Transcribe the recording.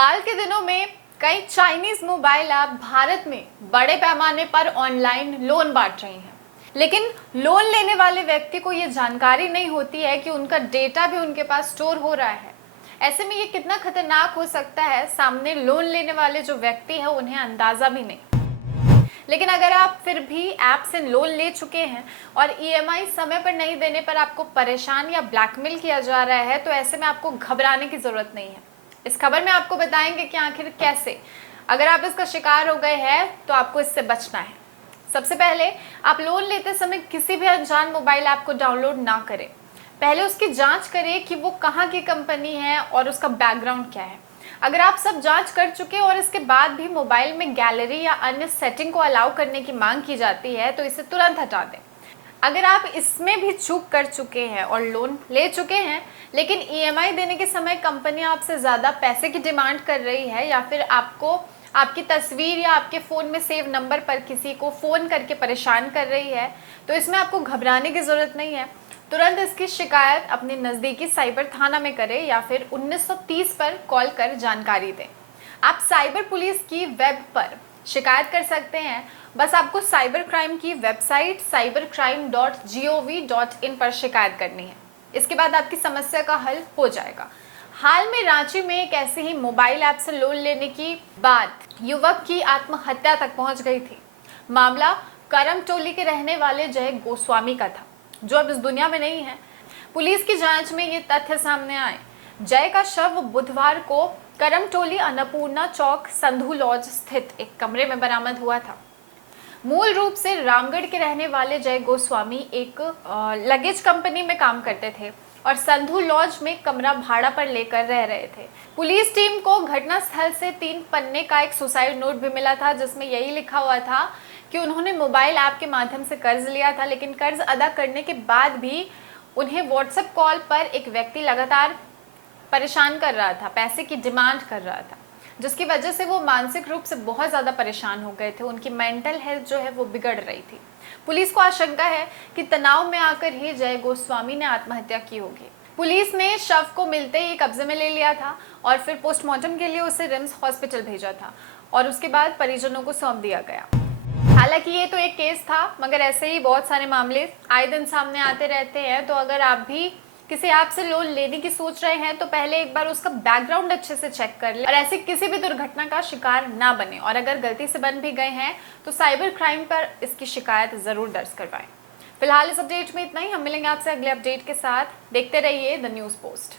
हाल के दिनों में कई चाइनीज मोबाइल ऐप भारत में बड़े पैमाने पर ऑनलाइन लोन बांट रही हैं। लेकिन लोन लेने वाले व्यक्ति को ये जानकारी नहीं होती है कि उनका डेटा भी उनके पास स्टोर हो रहा है। ऐसे में ये कितना खतरनाक हो सकता है, सामने लोन लेने वाले जो व्यक्ति है उन्हें अंदाजा भी नहीं। लेकिन अगर आप फिर भी ऐप से लोन ले चुके हैं और ईएमआई समय पर नहीं देने पर आपको परेशान या ब्लैकमेल किया जा रहा है, तो ऐसे में आपको घबराने की जरूरत नहीं है। इस खबर में आपको बताएंगे कि आखिर कैसे, अगर आप इसका शिकार हो गए हैं तो आपको इससे बचना है। सबसे पहले, आप लोन लेते समय किसी भी अनजान मोबाइल ऐप को डाउनलोड ना करें। पहले उसकी जांच करें कि वो कहाँ की कंपनी है और उसका बैकग्राउंड क्या है। अगर आप सब जांच कर चुके और इसके बाद भी मोबाइल में गैलरी या अन्य सेटिंग को अलाउ करने की मांग की जाती है तो इसे तुरंत हटा दें। अगर आप इसमें भी चूक कर चुके हैं और लोन ले चुके हैं, लेकिन ईएमआई देने के समय कंपनी आपसे ज़्यादा पैसे की डिमांड कर रही है या फिर आपको आपकी तस्वीर या आपके फ़ोन में सेव नंबर पर किसी को फ़ोन करके परेशान कर रही है, तो इसमें आपको घबराने की ज़रूरत नहीं है। तुरंत इसकी शिकायत अपने नज़दीकी साइबर थाना में करें या फिर 1930 पर कॉल कर जानकारी दें। आप साइबर पुलिस की वेब पर शिकायत कर सकते हैं। बस आपको साइबर क्राइम की वेबसाइट cybercrime.gov.in पर शिकायत करनी है। इसके बाद आपकी समस्या का हल हो जाएगा। हाल में रांची में एक ऐसे ही मोबाइल ऐप से लोन लेने की बाद युवक की आत्महत्या तक पहुंच गई थी। मामला करमटोली के रहने वाले जय गोस्वामी का था, जो अब इस दुनिया में नहीं है। पुलिस की जांच में ये तथ्य सामने आए। जय का शव बुधवार को करमटोली अन्नपूर्णा चौक संधू लॉज स्थित एक कमरे में बरामद हुआ था। मूल रूप से रामगढ़ के रहने वाले जय गोस्वामी एक लगेज कंपनी में काम करते थे और संधू लॉज में कमरा भाड़ा पर लेकर रह रहे थे। पुलिस टीम को घटनास्थल से 3 पन्ने का एक सुसाइड नोट भी मिला था, जिसमें यही लिखा हुआ था कि उन्होंने मोबाइल ऐप के माध्यम से कर्ज लिया था, लेकिन कर्ज अदा करने के बाद भी उन्हें व्हाट्सएप कॉल पर एक व्यक्ति लगातार परेशान कर रहा था, पैसे की डिमांड कर रहा था, जिसकी वजह से वो मानसिक रूप से बहुत ज़्यादा परेशान हो गए थे। उनकी मेंटल हेल्थ जो है वो बिगड़ रही थी। पुलिस को आशंका है कि तनाव में आकर ही जय गोस्वामी ने आत्महत्या की होगी। पुलिस ने शव को मिलते ही कब्जे में ले लिया था और फिर पोस्टमार्टम के लिए उसे रिम्स हॉस्पिटल भेजा था और उसके बाद परिजनों को सौंप दिया गया। हालांकि ये तो एक केस था, मगर ऐसे ही बहुत सारे मामले आए दिन सामने आते रहते हैं। तो अगर आप भी किसी ऐप से लोन लेने की सोच रहे हैं तो पहले एक बार उसका बैकग्राउंड अच्छे से चेक कर ले और ऐसे किसी भी दुर्घटना का शिकार ना बने। और अगर गलती से बन भी गए हैं तो साइबर क्राइम पर इसकी शिकायत जरूर दर्ज करवाएं। फिलहाल इस अपडेट में इतना ही। हम मिलेंगे आपसे अगले अपडेट के साथ। देखते रहिए द न्यूज़ पोस्ट।